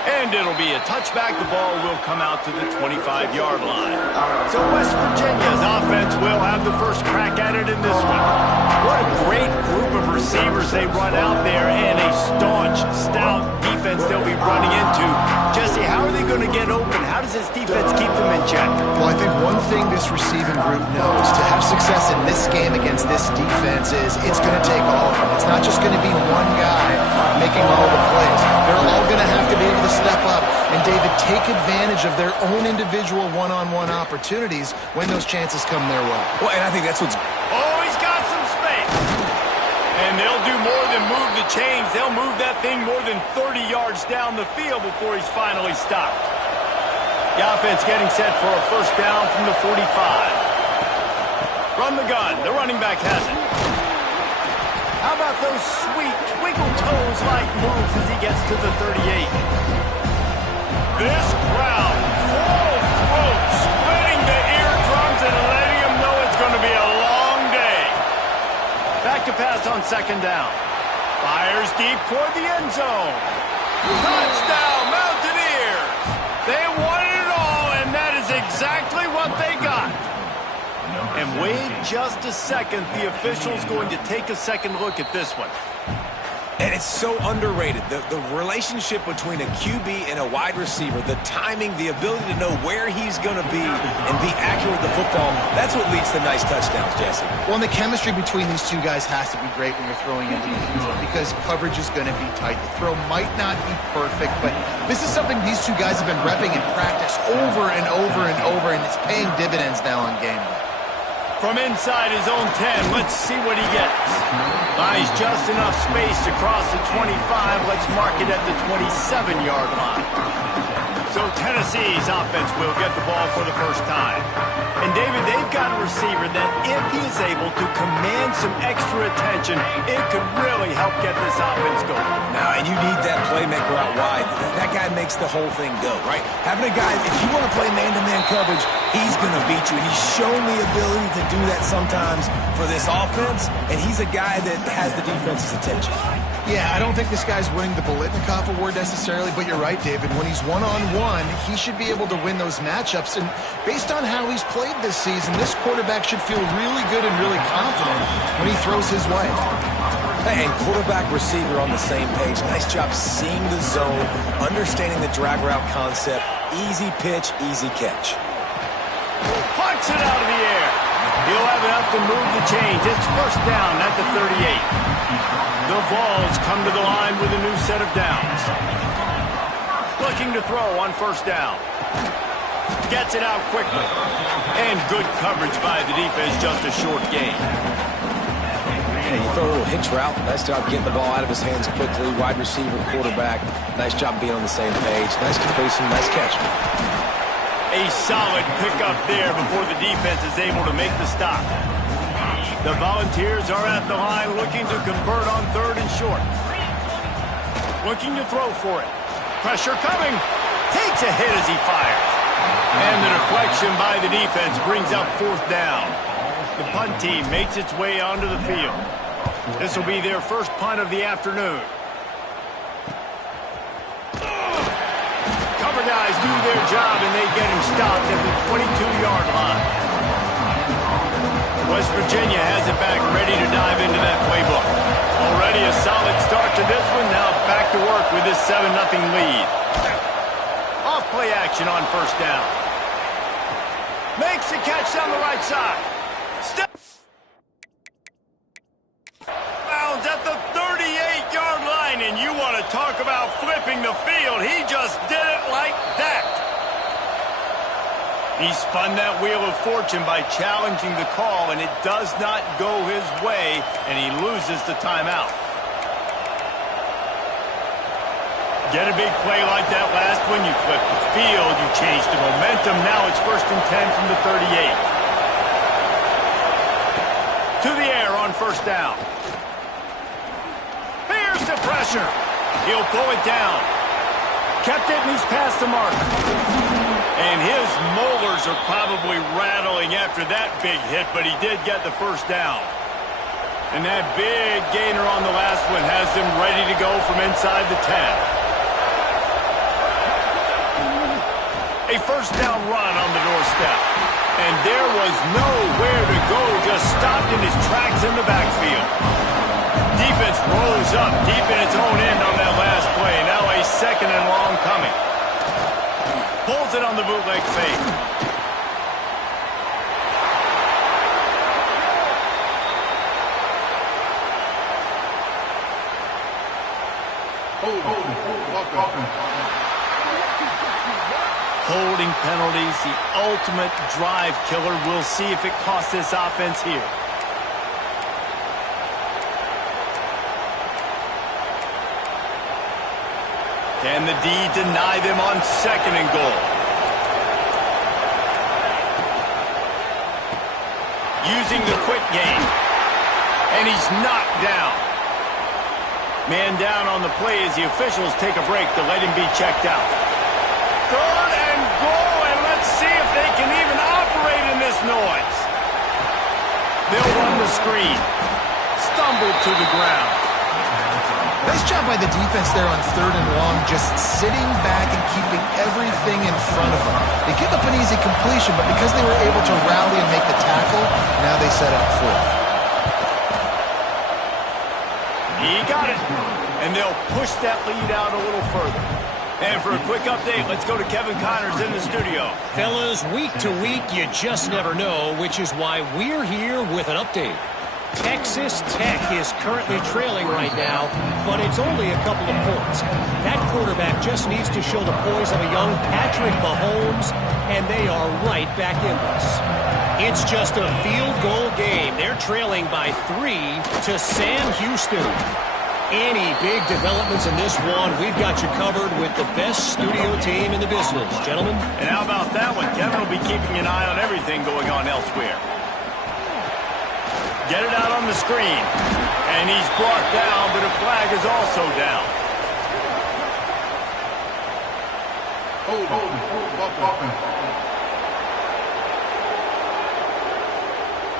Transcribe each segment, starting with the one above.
And it'll be a touchback. The ball will come out to the 25-yard line. So West Virginia's offense will have the first crack at it in this one. What a great group of receivers they run out there, and a staunch, stout defense they'll be running into. Jesse, how are they going to get open? How does this defense keep them in check? Well, I think one thing this receiving group knows to have success in this game against this defense is it's going to take all of them. It's not just going to be one guy making all the plays. They're all going to have to be able to step up and, David, take advantage of their own individual one-on-one opportunities when those chances come their way. Well, and I think that's what's... Oh, he's got some space. And they'll do more than move the chains. They'll move that thing more than 30 yards down the field before he's finally stopped. The offense getting set for a first down from the 45. From the gun, the running back has it. How about those sweet twinkle toes-like moves as he gets to the 38? This crowd, full throat, splitting the eardrums and letting them know it's going to be a long day. Back to pass on second down. Fires deep toward the end zone. Touchdown, Mountaineers! They wanted it all, and that is exactly what they got. And wait just a second. The official's going to take a second look at this one. And it's so underrated. The relationship between a QB and a wide receiver, the timing, the ability to know where he's going to be and be accurate with the football, that's what leads to nice touchdowns, Jesse. Well, and the chemistry between these two guys has to be great when you're throwing into the end zone because coverage is going to be tight. The throw might not be perfect, but this is something these two guys have been repping in practice over and over and over, and it's paying dividends now on game day. From inside his own 10, let's see what he gets. Buys just enough space to cross the 25. Let's mark it at the 27-yard line. So Tennessee's offense will get the ball for the first time. And David, they've got a receiver that if he is able to command some extra attention, it could really help get this offense going. Now, and you need that playmaker out wide. That guy makes the whole thing go, right? Having a guy, if you want to play man-to-man coverage, he's going to beat you. And he's shown the ability to do that sometimes for this offense, and he's a guy that has the defense's attention. Yeah, I don't think this guy's winning the Biletnikoff Award necessarily, but you're right, David. When he's one-on-one, he should be able to win those matchups. And based on how he's played this season, this quarterback should feel really good and really confident when he throws his way. Hey, and quarterback receiver on the same page. Nice job seeing the zone, understanding the drag route concept. Easy pitch, easy catch. Punts it out of the air. He'll have enough to move the chains. It's first down at the 38. The Vols come to the line with a new set of downs. Looking to throw on first down. Gets it out quickly. And good coverage by the defense, just a short gain. Yeah, you throw a little hitch route. Nice job getting the ball out of his hands quickly. Wide receiver, quarterback. Nice job being on the same page. Nice completion, nice catch. A solid pickup there before the defense is able to make the stop. The Volunteers are at the line looking to convert on third and short. Looking to throw for it. Pressure coming. Takes a hit as he fires. And the deflection by the defense brings up fourth down. The punt team makes its way onto the field. This will be their first punt of the afternoon. Cover guys do their job and they get him stopped at the 22-yard line. West Virginia has it back, ready to dive into that playbook. Already a solid start to this one. Now back to work with this 7-0 lead. Off play action on first down. Makes the catch down the right side. Step. Bounds at the 38-yard line, and you want to talk about flipping the field. He just did it like that. He spun that wheel of fortune by challenging the call, and it does not go his way, and he loses the timeout. Get a big play like that last one, you flip the field, you change the momentum. Now it's first and 10 from the 38. To the air on first down. Here's the pressure. He'll pull it down. Kept it, and he's past the mark. And his molars are probably rattling after that big hit, but he did get the first down. And that big gainer on the last one has them ready to go from inside the 10. A first down run on the doorstep. And there was nowhere to go, just stopped in his tracks in the backfield. Defense rolls up deep in its own end on that last play. Now a second and long coming. Pulls it on the bootleg fake. Holding penalties, the ultimate drive killer. We'll see if it costs this offense here. Can the D deny them on second and goal? Using the quick game. And he's knocked down. Man down on the play as the officials take a break to let him be checked out. Third and goal, and let's see if they can even operate in this noise. They'll run the screen. Stumbled to the ground. Nice job by the defense there on third and long, just sitting back and keeping everything in front of them. They give up an easy completion, but because they were able to rally and make the tackle, now they set up fourth. He got it. And they'll push that lead out a little further. And for a quick update, let's go to Kevin Connors in the studio. Fellas, week to week, you just never know, which is why we're here with an update. Texas Tech is currently trailing right now, but it's only a couple of points. That quarterback just needs to show the poise of a young Patrick Mahomes, and they are right back in this. It's just a field goal game. They're trailing by 3 to Sam Houston. Any big developments in this one, we've got you covered with the best studio team in the business, gentlemen. And how about that one? Kevin will be keeping an eye on everything going on elsewhere. Get it out on the screen. And he's brought down, but a flag is also down.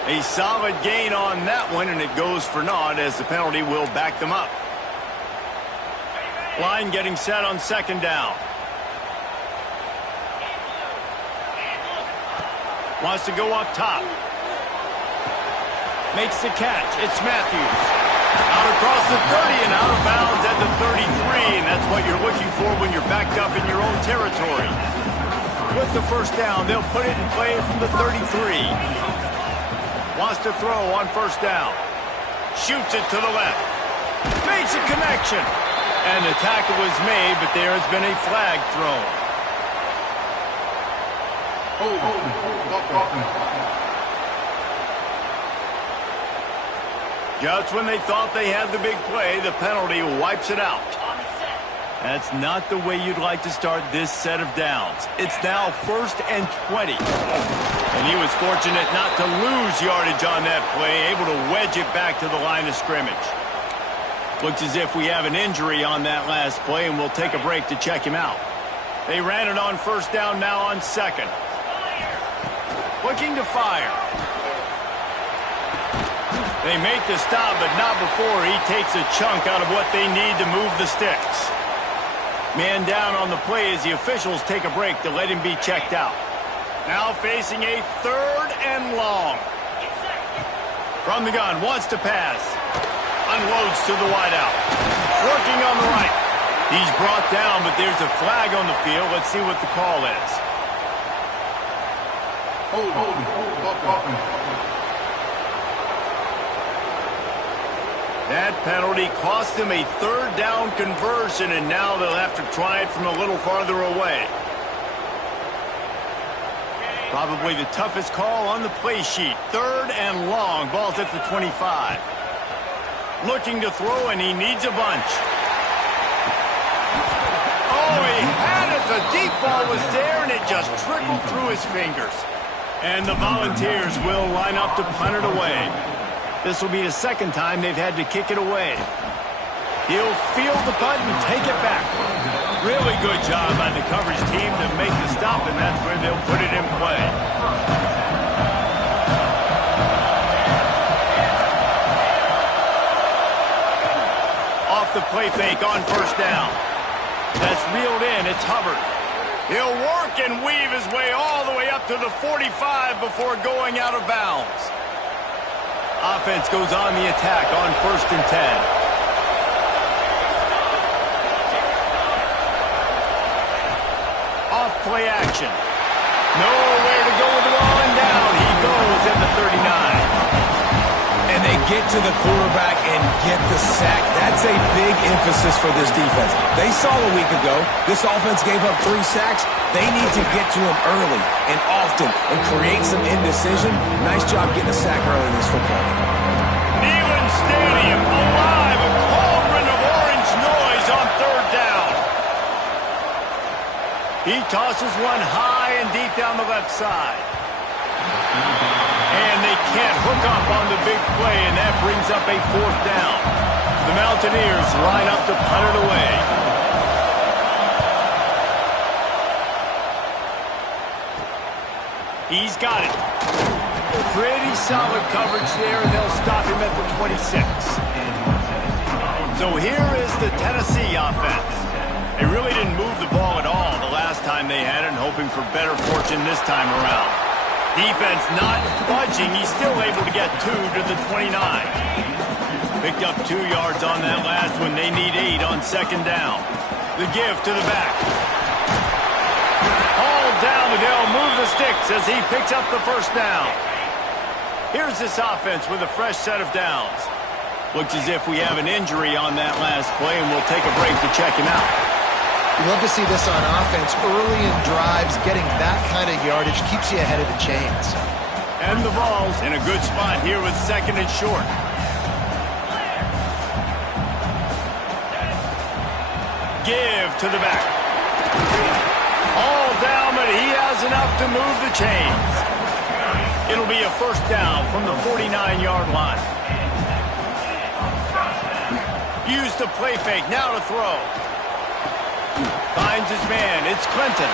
A solid gain on that one, and it goes for naught as the penalty will back them up. Line getting set on second down. Wants to go up top. Makes the catch. It's Matthews. Out across the 30 and out of bounds at the 33, and that's what you're looking for when you're backed up in your own territory. With the first down, they'll put it in play from the 33. Wants to throw on first down. Shoots it to the left. Makes a connection. And the tackle was made, but there has been a flag thrown. Just when they thought they had the big play, the penalty wipes it out. That's not the way you'd like to start this set of downs. It's now 1st and 20. And he was fortunate not to lose yardage on that play, able to wedge it back to the line of scrimmage. Looks as if we have an injury on that last play, and we'll take a break to check him out. They ran it on first down, now on second. Looking to fire. They make the stop, but not before he takes a chunk out of what they need to move the sticks. Man down on the play as the officials take a break to let him be checked out. Now facing a third and long. From the gun, wants to pass. Unloads to the wideout. Working on the right. He's brought down, but there's a flag on the field. Let's see what the call is. That penalty cost them a third down conversion, and now they'll have to try it from a little farther away. Probably the toughest call on the play sheet. Third and long. Ball's at the 25. Looking to throw, and he needs a bunch. Oh, he had it. The deep ball was there, and it just trickled through his fingers. And the Volunteers will line up to punt it away. This will be the second time they've had to kick it away. He'll field the punt and take it back. Really good job by the coverage team to make the stop, and that's where they'll put it in play. Off the play fake on first down. That's reeled in. It's Hubbard. He'll work and weave his way all the way up to the 45 before going out of bounds. Offense goes on the attack on 1st and 10. Play action. Nowhere to go with the ball, and down he goes at the 39. And they get to the quarterback and get the sack. That's a big emphasis for this defense. They saw a week ago this offense gave up 3 sacks. They need to get to him early and often and create some indecision. Nice job getting a sack early in this football game. Neyland Stadium alive, a cauldron of orange noise on 3rd down. He tosses one high and deep down the left side. And they can't hook up on the big play, and that brings up a 4th down. The Mountaineers line up to punt it away. He's got it. Pretty solid coverage there, and they'll stop him at the 26. So here is the Tennessee offense. They really didn't move the ball at all the last time they had it, and hoping for better fortune this time around. Defense not budging. He's still able to get 2 to the 29. Picked up 2 yards on that last one. They need 8 on 2nd down. The give to the back. All down, and they'll move the sticks as he picks up the 1st down. Here's this offense with a fresh set of downs. Looks as if we have an injury on that last play, and we'll take a break to check him out. You love to see this on offense. Early in drives, getting that kind of yardage keeps you ahead of the chains. And the ball's in a good spot here with 2nd and short. Give to the back. All down, but he has enough to move the chains. It'll be a 1st down from the 49-yard line. Use the play fake, now to throw. Finds his man, it's Clinton.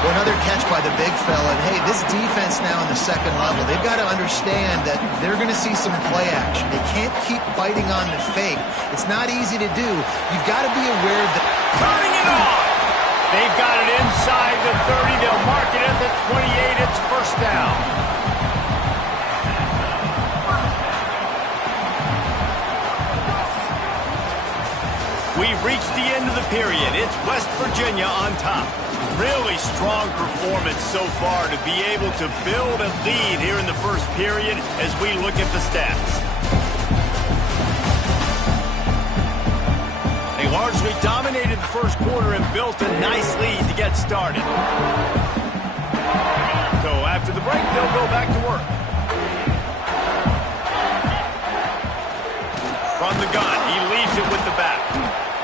Well, another catch by the big fella. And hey, this defense now in the 2nd level, they've got to understand that they're going to see some play action. They can't keep biting on the fake. It's not easy to do. You've got to be aware that... Turning it on! They've got it inside the 30. They'll mark it at the 28. It's 1st down. We've reached the end of the period. It's West Virginia on top. Really strong performance so far to be able to build a lead here in the 1st period as we look at the stats. They largely dominated the 1st quarter and built a nice lead to get started. So after the break, they'll go back to work. From the gun, he leaves it with the back.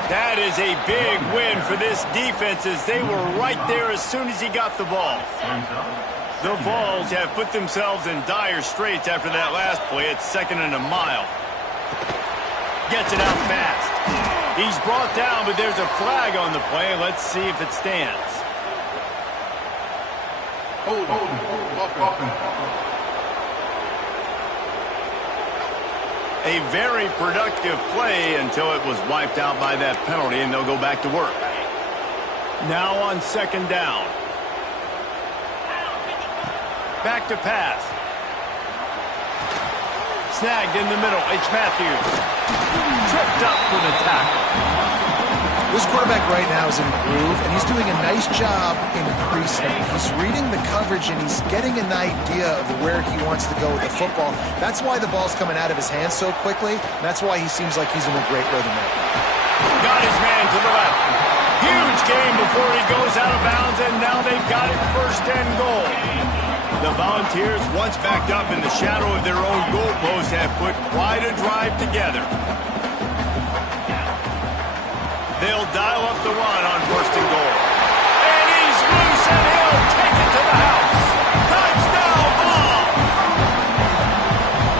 That is a big win for this defense as they were right there as soon as he got the ball. The Vols have put themselves in dire straits after that last play. It's 2nd and a mile. Gets it out fast. He's brought down, but there's a flag on the play. Let's see if it stands. Hold on. A very productive play until it was wiped out by that penalty, and they'll go back to work. Now on 2nd down. Back to pass. Snagged in the middle. It's Matthews. Tripped up for the tackle. This quarterback right now is in the groove, and he's doing a nice job increasing. He's reading the coverage, and he's getting an idea of where he wants to go with the football. That's why the ball's coming out of his hands so quickly, and that's why he seems like he's in a great rhythm right now. Got his man to the left. Huge game before he goes out of bounds, and now they've got it 1st and goal. The Volunteers, once backed up in the shadow of their own goalpost, have put quite a drive together. They'll dial up the run on 1st and goal. And he's loose, and he'll take it to the house. Touchdown ball!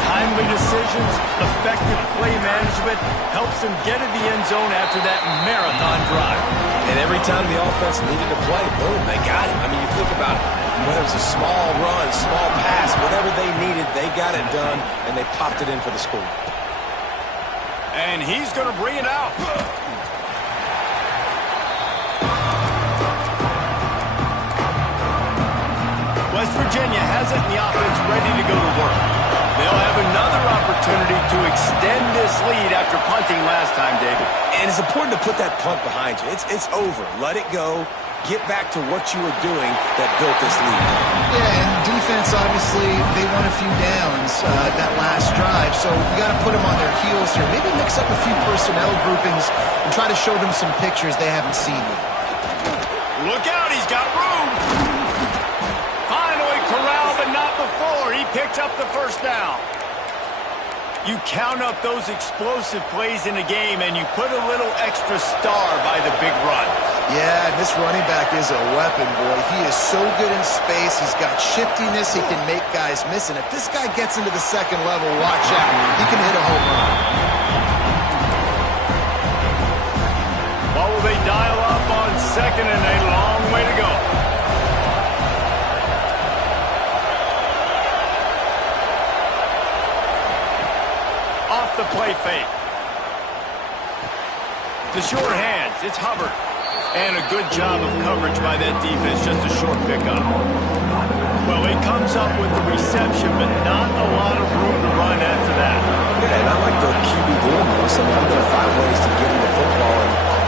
Timely decisions, effective play management helps them get in the end zone after that marathon drive. And every time the offense needed to play, boom, they got it. I mean, you think about it. Whether it was a small run, small pass, whatever they needed, they got it done, and they popped it in for the score. And he's going to bring it out. has it, and the offense ready to go to work. They'll have another opportunity to extend this lead after punting last time, David. And it's important to put that punt behind you. It's over. Let it go. Get back to what you were doing that built this lead. Yeah, and defense, obviously, they won a few downs that last drive, so you got to put them on their heels here. Maybe mix up a few personnel groupings and try to show them some pictures they haven't seen yet. Look out, he's got room. Finally corralled, but not before. He picked up the first down. You count up those explosive plays in a game, and you put a little extra star by the big runs. Yeah, this running back is a weapon, boy. He is so good in space. He's got shiftiness. He can make guys miss. And if this guy gets into the second level, watch out. He can hit a home run. What will they dial up on second and a long way to go? Off the play fake. The short hands. It's Hubbard. And a good job of coverage by that defense. Just a short pickup. Well, he comes up with the reception, but not a lot of room to run after that. Yeah, and I like the QB doing this. I mean, I'm going to find ways to get him the football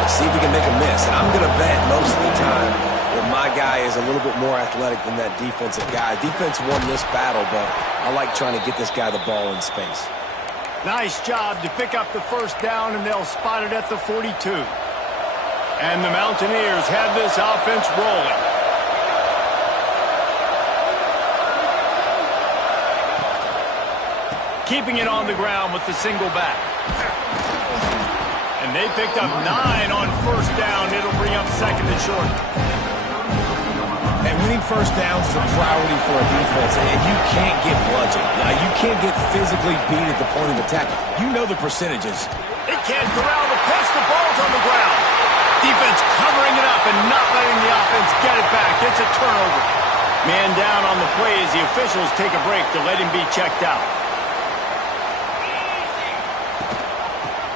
and see if he can make a miss. And I'm going to bet most of the time that my guy is a little bit more athletic than that defensive guy. Defense won this battle, but I like trying to get this guy the ball in space. Nice job to pick up the first down, and they'll spot it at the 42. And the Mountaineers have this offense rolling. Keeping it on the ground with the single back. And they picked up 9 on first down. It'll bring up second and short. And winning first downs is a priority for a defense, and you can't get bludgeoned. You can't get physically beat at the point of attack. You know the percentages. They can't corral the pitch. The ball's on the ground. Defense covering it up and not letting the offense get it back. It's a turnover. Man down on the play as the officials take a break to let him be checked out.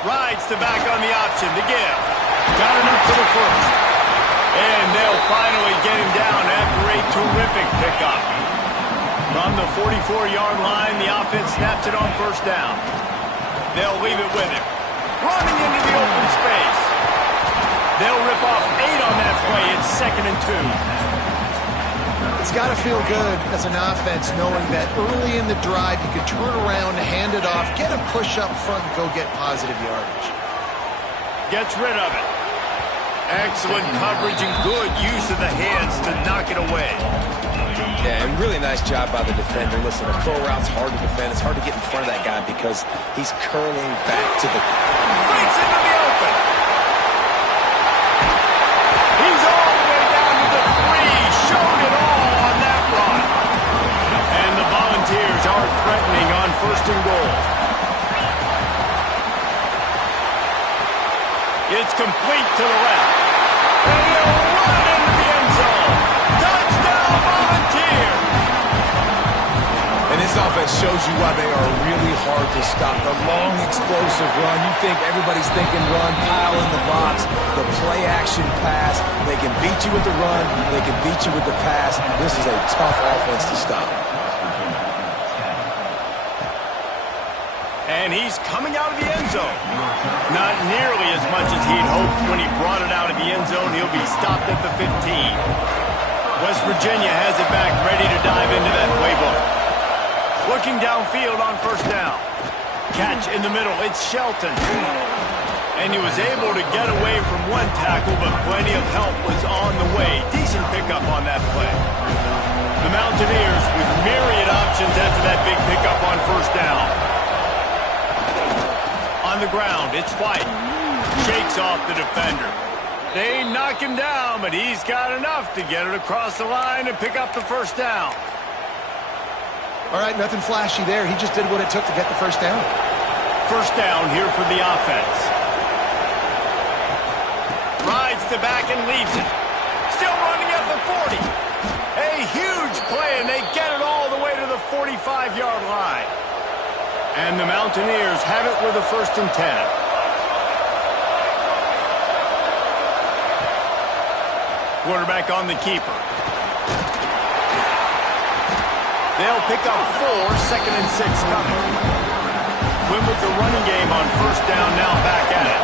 Rides the back on the option. The give. Got enough for the first. And they'll finally get him down after a terrific pickup. From the 44-yard line, the offense snaps it on first down. They'll leave it with him. Running into the open space. They'll rip off 8 on that play. It's second and 2. It's got to feel good as an offense knowing that early in the drive you can turn around, hand it off, get a push up front, and go get positive yardage. Gets rid of it. Excellent coverage and good use of the hands to knock it away. Yeah, and really nice job by the defender. Listen, a crow route's hard to defend. It's hard to get in front of that guy because he's curling back to the... Breaks into the open. He's all the way down to the 3. Showed it all on that run. And the Volunteers are threatening on first and goal. It's complete to the left. And he'll run into the end zone. Touchdown, Volunteers! And this offense shows you why they are really hard to stop. The long, explosive run. You think everybody's thinking run, pile in the box. The play-action pass. They can beat you with the run. They can beat you with the pass. This is a tough offense to stop. And he's coming out of the end zone. Not nearly as much as he'd hoped when he brought it out of the end zone. He'll be stopped at the 15. West Virginia has it back, ready to dive into that playbook. Looking downfield on first down. Catch in the middle. It's Shelton. And he was able to get away from one tackle, but plenty of help was on the way. Decent pickup on that play. The Mountaineers with myriad options after that big pickup on first down. On the ground, it's White. Shakes off the defender. They knock him down, but he's got enough to get it across the line and pick up the first down. All right, nothing flashy there. He just did what it took to get the first down. First down here for the offense. Rides the back and leaves it. Still running at the 40. A huge play, and they get it all the way to the 45-yard line. And the Mountaineers have it with a first and 10. Quarterback on the keeper. They'll pick up 4, 2nd and 6 coming. Win with the running game on first down, now back at it.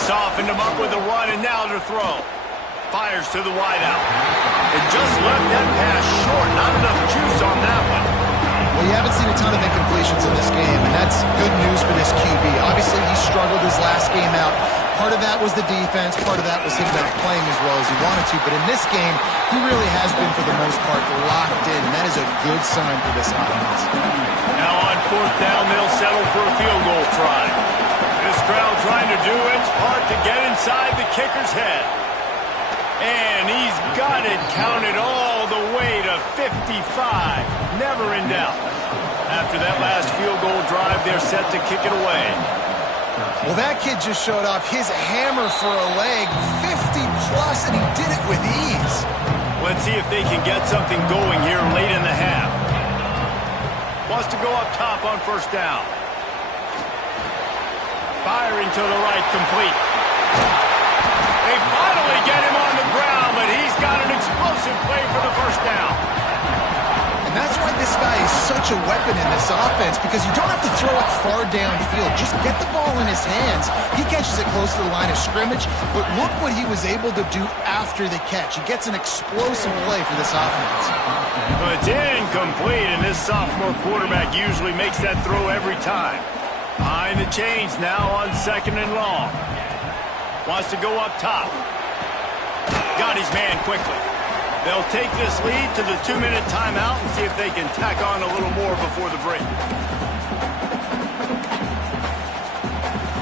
Softened him up with a run, and now to throw. Fires to the wideout. It just left that pass short. Not enough juice on that one. Well, you haven't seen a ton of incompletions in this game, and that's good news for this QB. Obviously, he struggled his last game out. Part of that was the defense. Part of that was him not playing as well as he wanted to. But in this game, he really has been, for the most part, locked in. And that is a good sign for this offense. Now on fourth down, they'll settle for a field goal try. This crowd trying to do its part to get inside the kicker's head. And he's got it counted all the way to 55. Never in doubt. After that last field goal drive, they're set to kick it away. Well, that kid just showed off his hammer for a leg, 50-plus, and he did it with ease. Let's see if they can get something going here late in the half. Wants to go up top on first down. Firing to the right, complete. They finally get him on the ground, but he's got an explosive play for the first down. And that's why this guy is such a weapon in this offense, because you don't have to throw it far downfield. Just get the ball in his hands. He catches it close to the line of scrimmage, but look what he was able to do after the catch. He gets an explosive play for this offense. Well, it's incomplete, and this sophomore quarterback usually makes that throw every time. Behind the chains now on 2nd and long. Wants to go up top. Got his man quickly. They'll take this lead to the 2-minute timeout and see if they can tack on a little more before the break.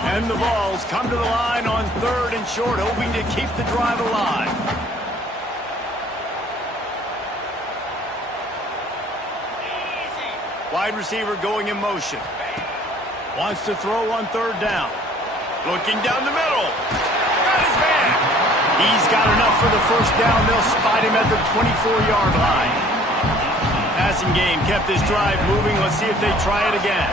And the Vols come to the line on 3rd and short, hoping to keep the drive alive. Wide receiver going in motion. Wants to throw on 3rd down. Looking down the middle. Got his man. He's got enough for the first down. They'll spot him at the 24-yard line. Passing game kept this drive moving. Let's see if they try it again.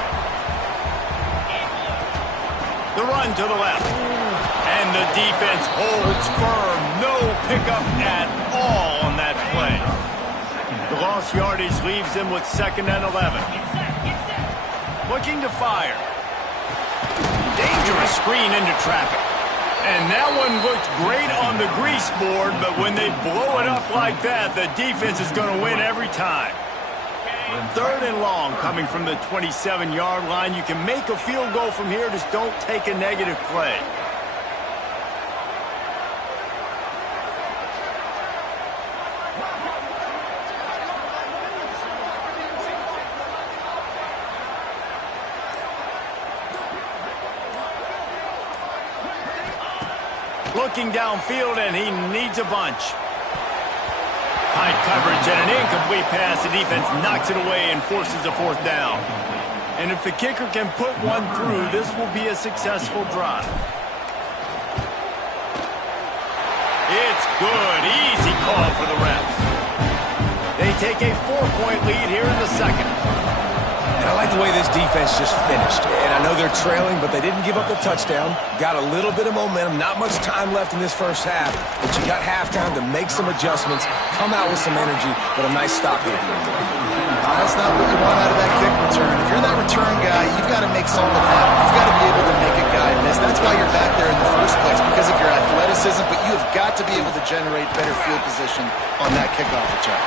The run to the left. And the defense holds firm. No pickup at all on that play. The lost yardage leaves them with 2nd and 11. Looking to fire. Dangerous screen into traffic. And that one looked great on the grease board, but when they blow it up like that, the defense is going to win every time. 3rd and long coming from the 27-yard line. You can make a field goal from here, just don't take a negative play. Looking downfield, and he needs a bunch. High coverage and an incomplete pass. The defense knocks it away and forces a 4th down. And if the kicker can put one through, this will be a successful drive. It's good. Easy call for the refs. They take a 4-point lead here in the 2nd. And I like the way this defense just finished. And I know they're trailing, but they didn't give up the touchdown. Got a little bit of momentum. Not much time left in this first half. But you got halftime to make some adjustments, come out with some energy, but a nice stop here. That's not what you want out of that kick return. If you're that return guy, you've got to make something happen. You've got to be able to make a guy miss. That's why you're back there in the first place, because of your athleticism, but you have got to be able to generate better field position on that kickoff attempt.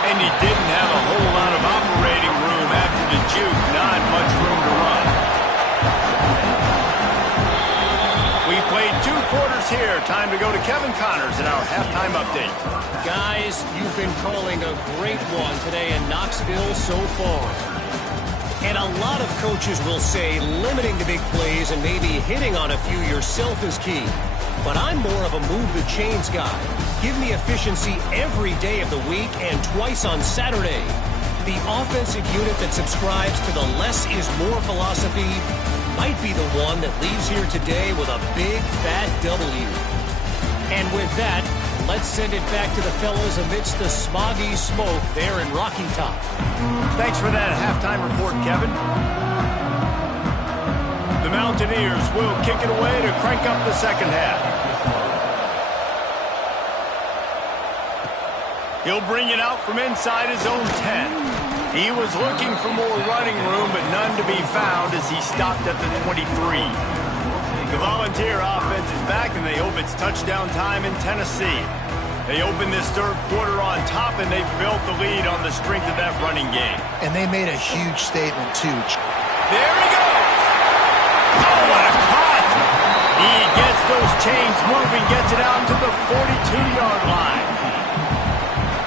And he didn't have a whole lot of operating room after the juke. Not much room to run. We played 2 quarters here. Time to go to Kevin Connors in our halftime update. Guys, you've been calling a great one today in Knoxville so far. And a lot of coaches will say limiting the big plays and maybe hitting on a few yourself is key. But I'm more of a move-the-chains guy. Give me efficiency every day of the week and twice on Saturday. The offensive unit that subscribes to the less is more philosophy might be the one that leaves here today with a big, fat W. And with that, let's send it back to the fellas amidst the smoggy smoke there in Rocky Top. Thanks for that halftime report, Kevin. The Mountaineers will kick it away to crank up the second half. He'll bring it out from inside his own 10. He was looking for more running room, but none to be found as he stopped at the 23. The Volunteer offense is back, and they hope it's touchdown time in Tennessee. They opened this third quarter on top, and they built the lead on the strength of that running game. And they made a huge statement, too. There he goes! Oh, what a cut! He gets those chains moving, gets it out to the 42-yard line.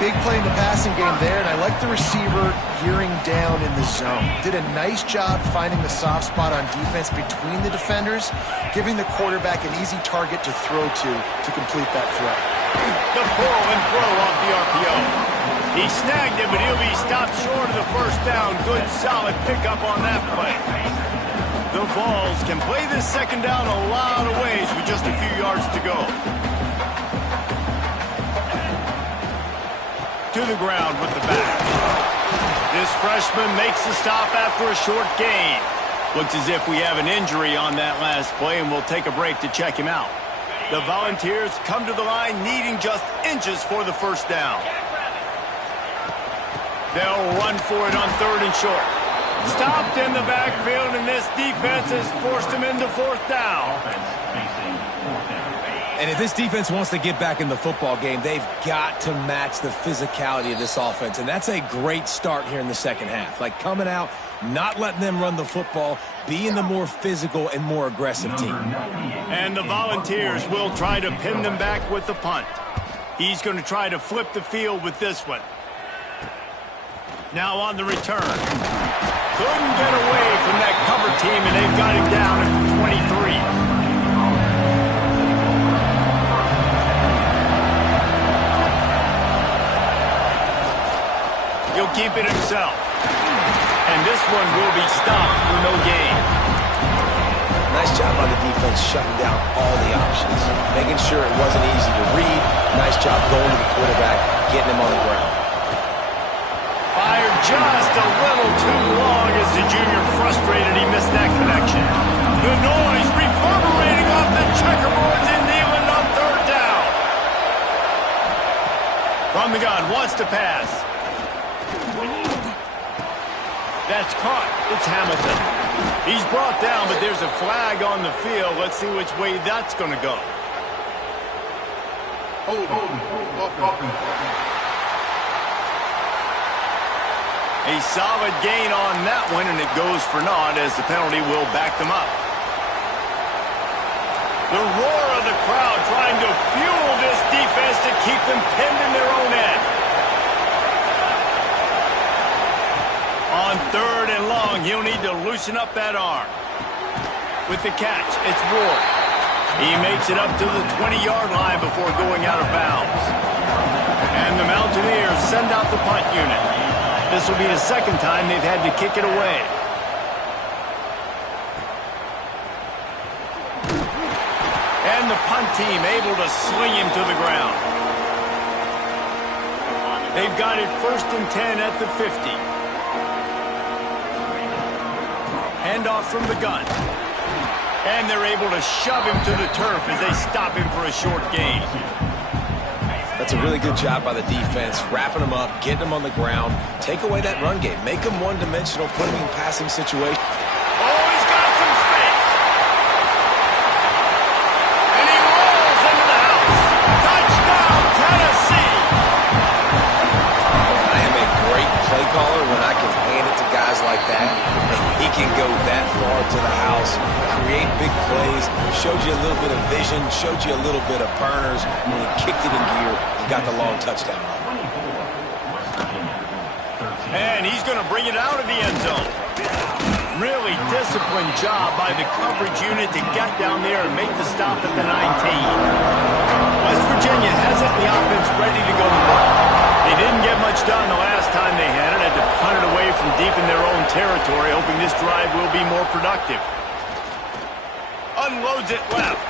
Big play in the passing game there, and I like the receiver gearing down in the zone. Did a nice job finding the soft spot on defense between the defenders, giving the quarterback an easy target to throw to complete that throw. The pull and throw off the RPO. He snagged it, but he'll be stopped short of the first down. Good, solid pickup on that play. The Vols can play this second down a lot of ways with just a few yards to go. To the ground with the back. This freshman makes the stop after a short gain. Looks as if we have an injury on that last play, and we'll take a break to check him out. The Volunteers come to the line needing just inches for the first down. They'll run for it on third and short. Stopped in the backfield, and this defense has forced him into fourth down. And if this defense wants to get back in the football game, they've got to match the physicality of this offense. And that's a great start here in the second half. Like coming out, not letting them run the football, being the more physical and more aggressive team. And the Volunteers will try to pin them back with the punt. He's going to try to flip the field with this one. Now on the return. Couldn't get away from that cover team, and they've got him down at 23. He'll keep it himself. And this one will be stopped for no gain. Nice job by the defense shutting down all the options. Making sure it wasn't easy to read. Nice job going to the quarterback, getting him on the ground. Fired just a little too long as the junior frustrated he missed that connection. The noise reverberating off the checkerboards in Neyland on third down. From the gun, wants to pass. That's caught. It's Hamilton. He's brought down, but there's a flag on the field. Let's see which way that's going to go. A solid gain on that one, and it goes for naught as the penalty will back them up. The roar of the crowd trying to fuel this defense to keep them pinned in their own end. On third and long, he'll need to loosen up that arm. With the catch, it's Ward. He makes it up to the 20-yard line before going out of bounds. And the Mountaineers send out the punt unit. This will be the second time they've had to kick it away. And the punt team able to sling him to the ground. They've got it 1st and 10 at the 50. Handoff from the gun. And they're able to shove him to the turf as they stop him for a short gain. That's a really good job by the defense, wrapping them up, getting them on the ground. Take away that run game. Make them one-dimensional, put them in passing situations. Oh, he's got some space. And he rolls into the house. Touchdown, Tennessee. I am a great play caller when I can hand it to guys like that. He can go that far to the house, create big plays, showed you a little bit of vision, showed you a little bit of burners. When he kicked it in gear, he got the long touchdown run. And he's going to bring it out of the end zone. Really disciplined job by the coverage unit to get down there and make the stop at the 19. West Virginia has it, the offense ready to go. They didn't get much done the last time they had it. Had to punt it away from deep in their own territory, hoping this drive will be more productive. Unloads it left.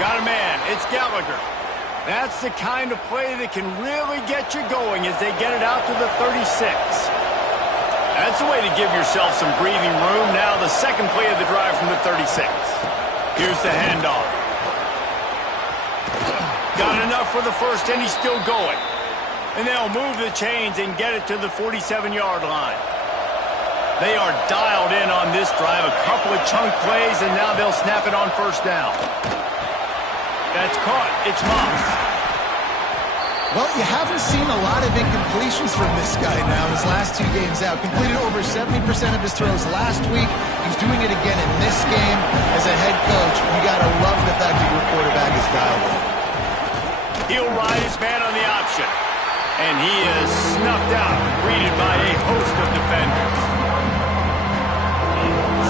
Got a man. It's Gallagher. That's the kind of play that can really get you going as they get it out to the 36. That's a way to give yourself some breathing room. Now the second play of the drive from the 36. Here's the handoff. Got enough for the first, and he's still going. And they'll move the chains and get it to the 47-yard line. They are dialed in on this drive. A couple of chunk plays, and now they'll snap it on first down. That's caught. It's Moss. Well, you haven't seen a lot of incompletions from this guy now his last 2 games out. Completed over 70% of his throws last week. He's doing it again in this game. As a head coach, you got to love the fact that your quarterback is dialed in. He'll ride his man on the option. And he is snuffed out, greeted by a host of defenders.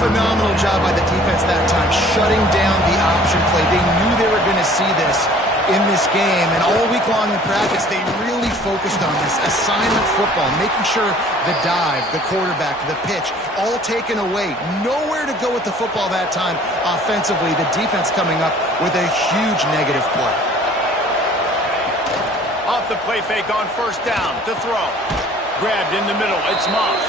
Phenomenal job by the defense that time, shutting down the option play. They knew they were going to see this in this game, and all week long in practice, they really focused on this assignment football, making sure the dive, the quarterback, the pitch, all taken away. Nowhere to go with the football that time offensively. The defense coming up with a huge negative play. Off the play fake on first down to throw. Grabbed in the middle. It's Moss.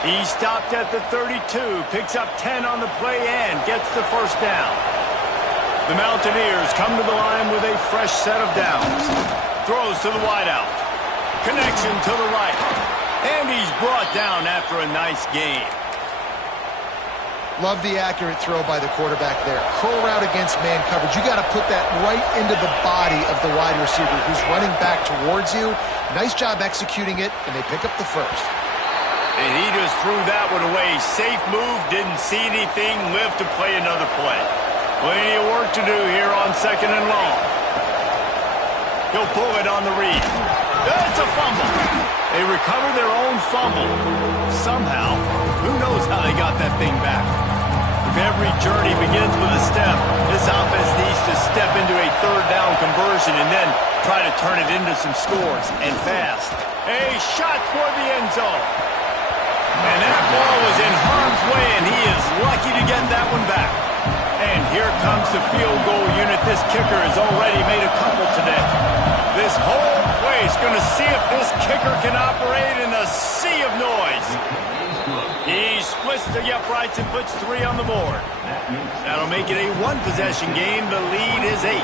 He stopped at the 32, picks up 10 on the play and gets the first down. The Mountaineers come to the line with a fresh set of downs. Throws to the wideout. Connection to the right. And he's brought down after a nice gain. Love the accurate throw by the quarterback there. Curl route against man coverage. You got to put that right into the body of the wide receiver who's running back towards you. Nice job executing it, and they pick up the first. And he just threw that one away. Safe move, didn't see anything, lived to play another play. Plenty of work to do here on 2nd and long. He'll pull it on the read. That's a fumble. They recover their own fumble. Somehow, who knows how they got that thing back. If every journey begins with a step, this offense needs to step into a 3rd down conversion and then try to turn it into some scores, and fast. A shot toward the end zone. And that ball was in harm's way, and he is lucky to get that one back. And here comes the field goal unit. This kicker has already made a couple today. This whole place going to see if this kicker can operate in a sea of noise. He splits the uprights and puts 3 on the board. That'll make it a 1-possession game. The lead is 8.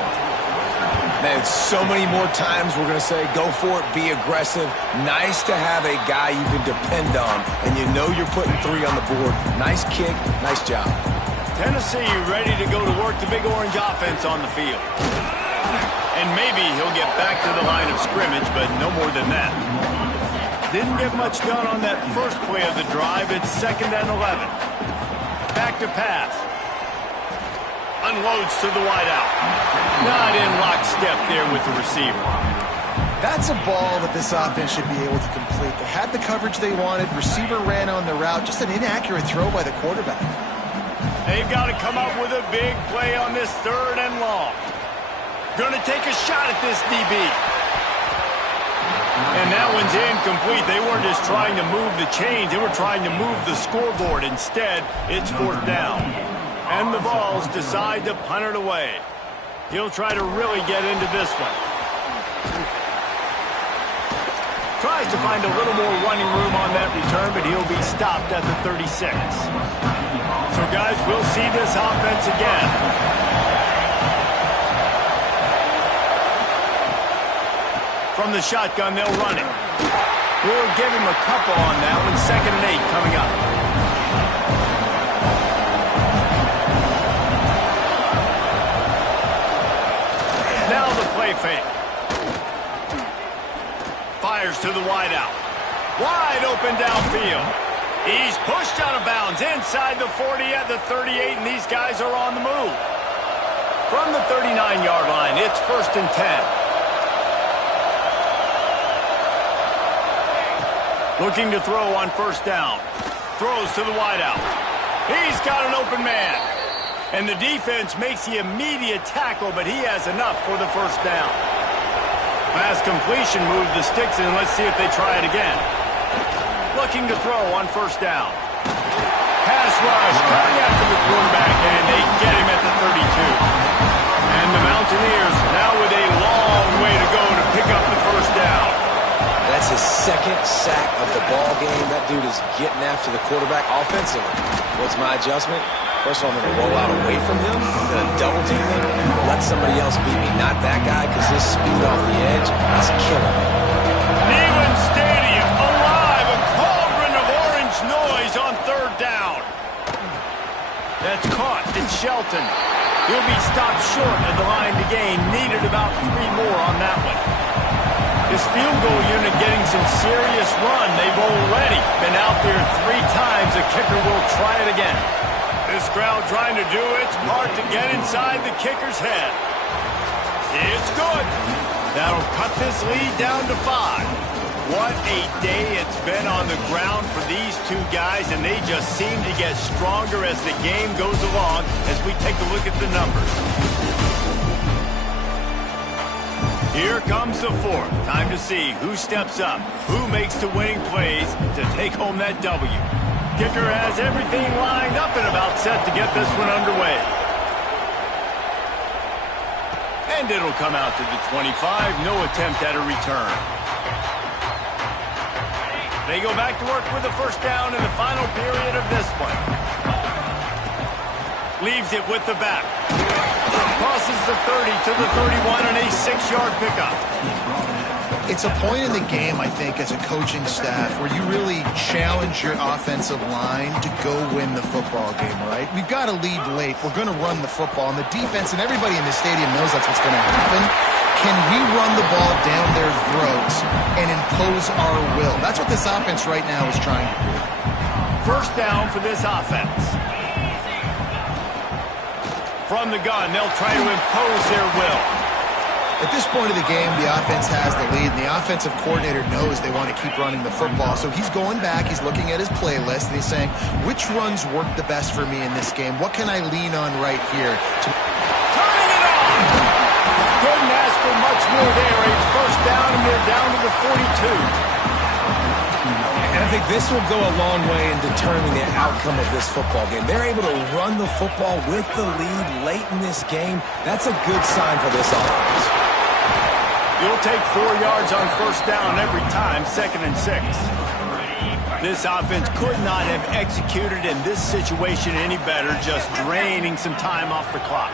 Man, so many more times we're going to say, go for it, be aggressive. Nice to have a guy you can depend on, and you know you're putting 3 on the board. Nice kick, nice job. Tennessee ready to go to work the Big Orange offense on the field. And maybe he'll get back to the line of scrimmage, but no more than that. Didn't get much done on that first play of the drive. It's 2nd and 11. Back to pass. Unloads to the wideout. Not in lockstep there with the receiver. That's a ball that this offense should be able to complete. They had the coverage they wanted. Receiver ran on the route. Just an inaccurate throw by the quarterback. They've got to come up with a big play on this 3rd and long. Going to take a shot at this DB. And that one's incomplete. They weren't just trying to move the chains. They were trying to move the scoreboard. Instead, it's 4th down. And the Vols decide to punt it away. He'll try to really get into this one. Tries to find a little more running room on that return, but he'll be stopped at the 36. So, guys, we'll see this offense again. From the shotgun, they'll run it. We'll give him a couple on that one. 2nd and 8 coming up. Now the play fake. Fires to the wideout. Wide open downfield. He's pushed out of bounds inside the 40 at the 38, and these guys are on the move. From the 39-yard line, it's 1st and 10. Looking to throw on first down. Throws to the wideout. He's got an open man. And the defense makes the immediate tackle, but he has enough for the first down. Pass completion, move the sticks, and let's see if they try it again. Looking to throw on first down. Pass rush, coming after the quarterback, and they get him at the 32. And the Mountaineers now with a long way to go to pick up the first down. That's his 2nd sack of the ball game. That dude is getting after the quarterback offensively. What's my adjustment? First of all, I'm going to roll out away from him. I'm going to double team him. Let somebody else beat me, not that guy, because his speed off the edge is killing me. That's caught. It's Shelton. He'll be stopped short at the line to gain. Needed about 3 more on that one. This field goal unit getting some serious run. They've already been out there 3 times. The kicker will try it again. This crowd trying to do its part to get inside the kicker's head. It's good. That'll cut this lead down to 5. What a day it's been on the ground for these 2 guys, and they just seem to get stronger as the game goes along as we take a look at the numbers. Here comes the 4th. Time to see who steps up, who makes the winning plays to take home that W. Kicker has everything lined up and about set to get this one underway. And it'll come out to the 25. No attempt at a return. They go back to work with a first down in the final period of this one. Leaves it with the back. Crosses the 30 to the 31 and a 6-yard pickup. It's a point in the game, I think, as a coaching staff where you really challenge your offensive line to go win the football game, right? We've got to lead late. We're going to run the football. And the defense and everybody in the stadium knows that's what's going to happen. Can we run the ball down their throats and impose our will? That's what this offense right now is trying to do. First down for this offense. From the gun, they'll try to impose their will. At this point of the game, the offense has the lead, and the offensive coordinator knows they want to keep running the football. So he's going back, he's looking at his playlist, and he's saying, which runs work the best for me in this game? What can I lean on right here? Turning it on! Couldn't ask for much more there. A first down, and they're down to the 42. And I think this will go a long way in determining the outcome of this football game. They're able to run the football with the lead late in this game. That's a good sign for this offense. You'll take 4 yards on first down every time, 2nd and 6. This offense could not have executed in this situation any better, just draining some time off the clock.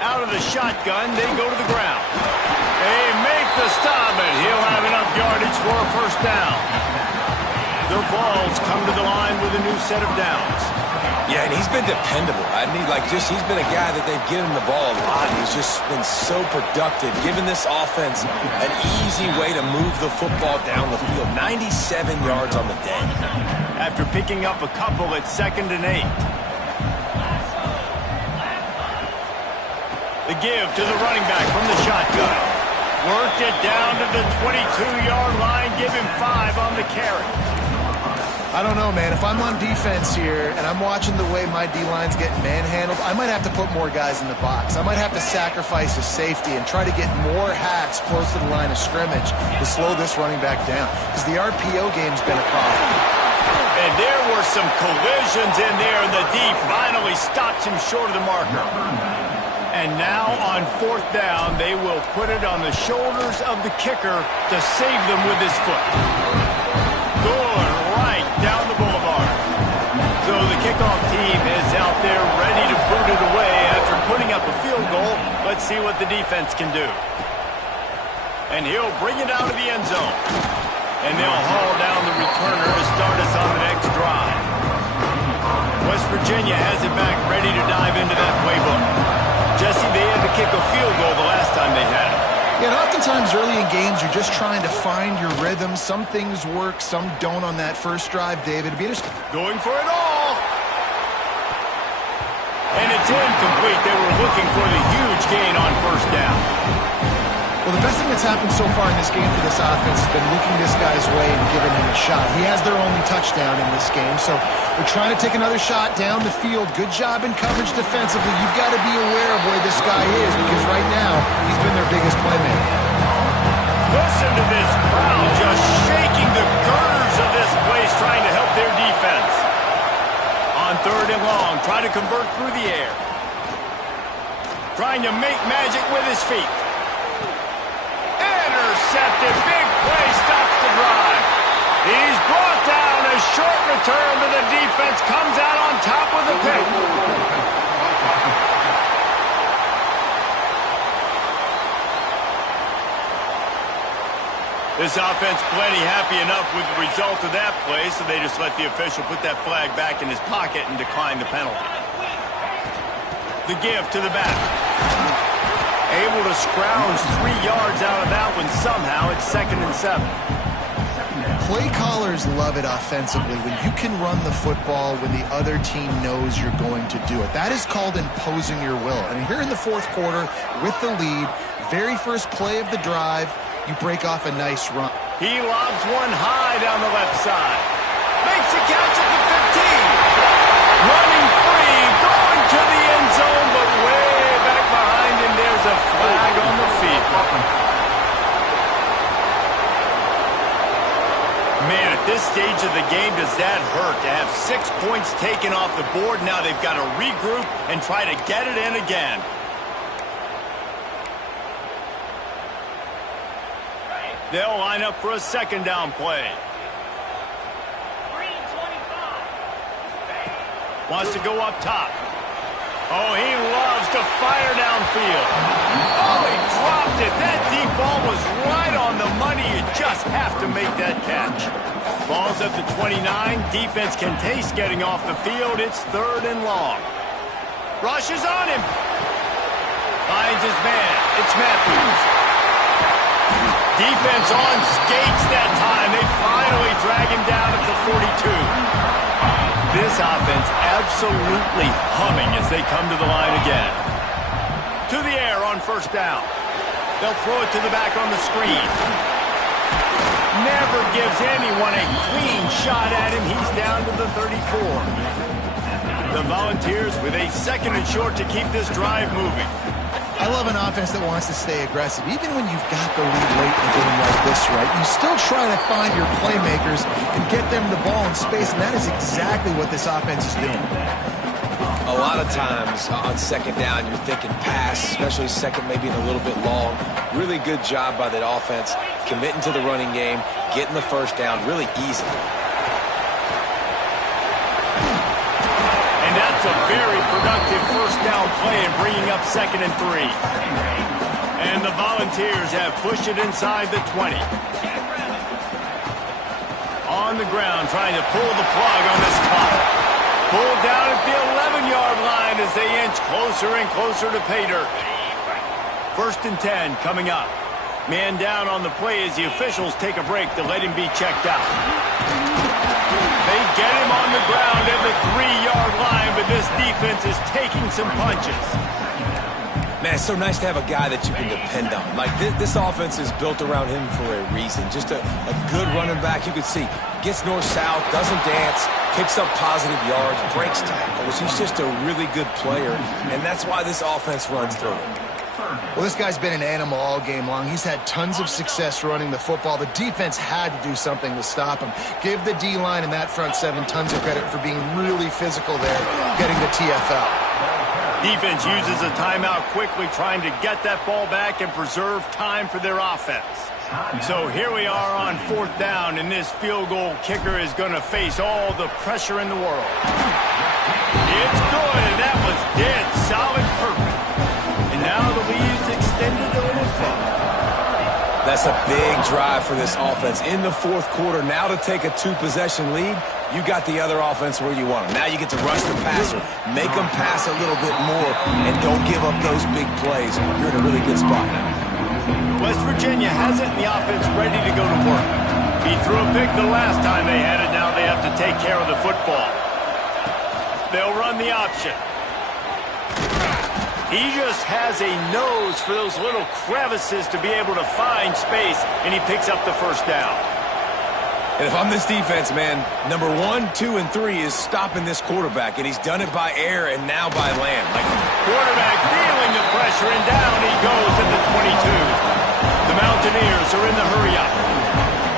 Out of the shotgun, they go to the ground. They make the stop, and he'll have enough yardage for a first down. The Vols come to the line with a new set of downs. Yeah, and he's been dependable. I mean, he's been a guy that they've given the ball a lot. He's just been so productive, giving this offense an easy way to move the football down the field. 97 yards on the day. After picking up a couple at 2nd and 8. The give to the running back from the shotgun. Worked it down to the 22-yard line. Give him 5 on the carry. I don't know, man. If I'm on defense here and I'm watching the way my D-line's getting manhandled, I might have to put more guys in the box. I might have to sacrifice a safety and try to get more hats close to the line of scrimmage to slow this running back down, because the RPO game's been a problem. And there were some collisions in there, and the D finally stops him short of the marker. And now on 4th down, they will put it on the shoulders of the kicker to save them with his foot. Going right down the boulevard. So the kickoff team is out there ready to boot it away after putting up a field goal. Let's see what the defense can do. And he'll bring it out of the end zone. And they'll haul down the returner to start us on the next drive. West Virginia has it back, ready to dive into that playbook. Jesse, they had to kick a field goal the last time they had it. Yeah, and oftentimes early in games, you're just trying to find your rhythm. Some things work, some don't on that first drive, David. Going for it all. And it's incomplete. They were looking for the huge gain on first down. Well, the best thing that's happened so far in this game for this offense has been looking this guy's way and giving him a shot. He has their only touchdown in this game, so they're trying to take another shot down the field. Good job in coverage defensively. You've got to be aware of where this guy is, because right now he's been their biggest playmaker. Listen to this crowd just shaking the girders of this place, trying to help their defense. On 3rd and long, try to convert through the air. Trying to make magic with his feet. Intercepted. Big play stops the drive. He's brought down. A short return to the defense. Comes out on top with a pick. This offense plenty happy enough with the result of that play, so they just let the official put that flag back in his pocket and decline the penalty. The give to the back. Able to scrounge 3 yards out of that one somehow. It's 2nd and 7. Play callers love it offensively when you can run the football when the other team knows you're going to do it. That is called imposing your will. And here in the 4th quarter with the lead, very first play of the drive, you break off a nice run. He lobs one high down the left side. Makes a catch at the 15. Running free, going to the end zone, but way back behind him, there's a flag on the field. Man, at this stage of the game, does that hurt to have 6 points taken off the board? Now they've got to regroup and try to get it in again. They'll line up for a 2nd down play. Wants to go up top. Oh, he loves to fire downfield. Oh, he dropped it. That deep ball was right on the money. You just have to make that catch. Ball's at the 29. Defense can taste getting off the field. It's 3rd and long. Rushes on him. Finds his man. It's Matthews. Defense on skates that time. They finally drag him down at the 42. This offense absolutely humming as they come to the line again. To the air on 1st down. They'll throw it to the back on the screen. Never gives anyone a clean shot at him. He's down to the 34. The Volunteers with a 2nd and short to keep this drive moving. I love an offense that wants to stay aggressive. Even when you've got the lead late in a game like this, right, you still try to find your playmakers and get them the ball in space, and that is exactly what this offense is doing. A lot of times on 2nd down, you're thinking pass, especially 2nd, maybe a little bit long. Really good job by that offense, committing to the running game, getting the 1st down really easily. And that's a very productive 1st down play and bringing up 2nd and 3. And the Volunteers have pushed it inside the 20. On the ground, trying to pull the plug on this clock. Pulled down at the 11-yard line as they inch closer and closer to pay dirt. 1st and 10 coming up. Man down on the play as the officials take a break to let him be checked out. They get him on the ground at the 3-yard line, but this defense is taking some punches. Man, it's so nice to have a guy that you can depend on. Like, this offense is built around him for a reason. Just a good running back. You can see, gets north-south, doesn't dance, picks up positive yards, breaks tackles. He's just a really good player, and that's why this offense runs through him. Well, this guy's been an animal all game long. He's had tons of success running the football. The defense had to do something to stop him. Give the D-line and that front 7 tons of credit for being really physical there, getting the TFL. Defense uses a timeout quickly, trying to get that ball back and preserve time for their offense. So here we are on 4th down, and this field goal kicker is going to face all the pressure in the world. It's good, and that was dead solid perfect. And now the lead's extended a little further. That's a big drive for this offense in the 4th quarter. Now to take a 2-possession lead, you got the other offense where you want them. Now you get to rush the passer, make them pass a little bit more, and don't give up those big plays. You're in a really good spot now. West Virginia has it, and the offense ready to go to work. He threw a pick the last time they had it. Now they have to take care of the football. They'll run the option. He just has a nose for those little crevices to be able to find space, and he picks up the 1st down. And if I'm this defense, man, number 1, 2, and 3 is stopping this quarterback, and he's done it by air and now by land. Like, quarterback feeling the pressure, and down he goes at the 22. The Mountaineers are in the hurry-up.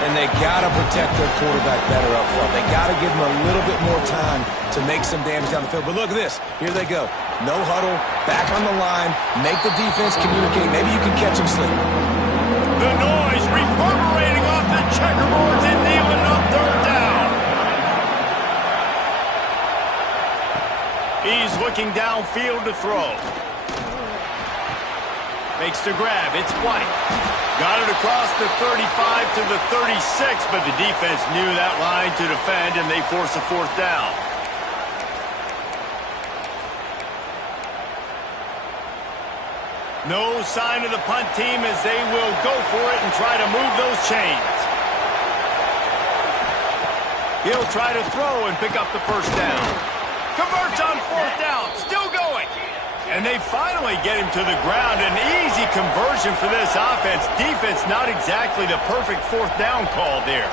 And they got to protect their quarterback better up front. They got to give him a little bit more time to make some damage down the field. But look at this. Here they go. No huddle, back on the line, make the defense communicate. Maybe you can catch them sleeping. The noise reverberating off the checkerboards and kneeling on 3rd down. He's looking downfield to throw. Makes the grab. It's White. Got it across the 35 to the 36, but the defense knew that line to defend, and they force a fourth down. No sign of the punt team as they will go for it and try to move those chains. He'll try to throw and pick up the first down. Converts on fourth down, still going. And they finally get him to the ground. An easy conversion for this offense. Defense not exactly the perfect fourth down call there.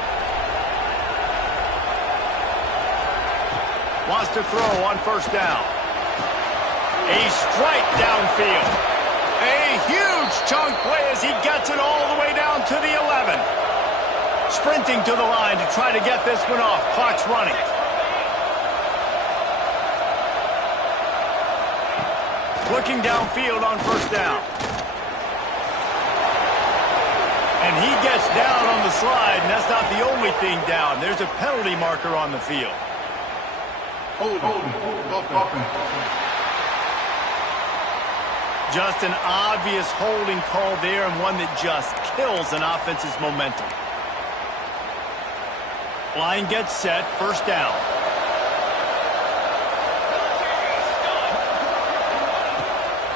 Wants to throw on first down. A strike downfield. A huge chunk play as he gets it all the way down to the 11. Sprinting to the line to try to get this one off. Clock's running. Looking downfield on first down. And he gets down on the slide, and that's not the only thing down. There's a penalty marker on the field. Just an obvious holding call there, and one that just kills an offense's momentum. Line gets set, first down.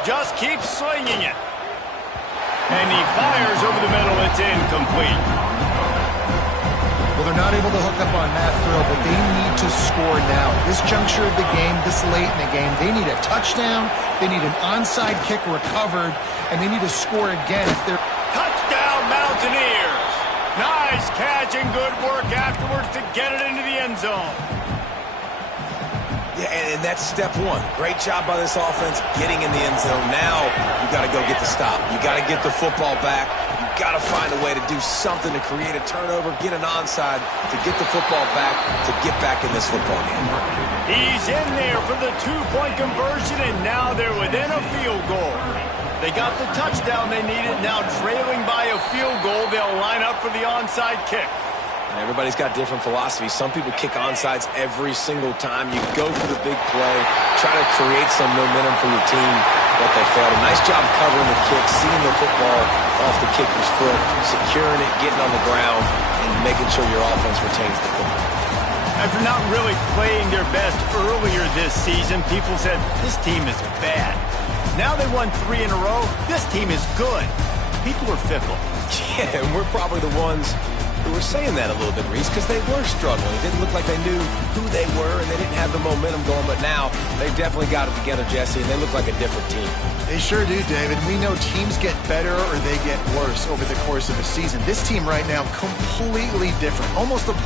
Just keeps swinging it. And he fires over the middle. It's incomplete. Well, they're not able to hook up on that throw, but they need to score now. This juncture of the game, this late in the game, they need a touchdown, they need an onside kick recovered, and they need to score again if they're... Touchdown, Mountaineers! Nice catch and good work afterwards to get it into the end zone. Yeah, and that's step one. Great job by this offense getting in the end zone. Now you got to go get the stop. You got to get the football back. You got to find a way to do something to create a turnover, get an onside, to get the football back, to get back in this football game. He's in there for the two-point conversion, and now they're within a field goal. They got the touchdown they needed. Now trailing by a field goal, they'll line up for the onside kick. And everybody's got different philosophies. Some people kick onsides every single time. You go for the big play, try to create some momentum for your team, but they failed. A nice job covering the kick, seeing the football off the kicker's foot, securing it, getting on the ground, and making sure your offense retains the football. After not really playing their best earlier this season, people said, this team is bad. Now they won 3 in a row. This team is good. People are fickle. Yeah, and we're probably the ones who were saying that a little bit, Reese, because they were struggling. It didn't look like they knew who they were, and they didn't have the momentum going. But now they've definitely got it together, Jesse, and they look like a different team. They sure do, David. We know teams get better or they get worse over the course of a season. This team right now, completely different. Almost a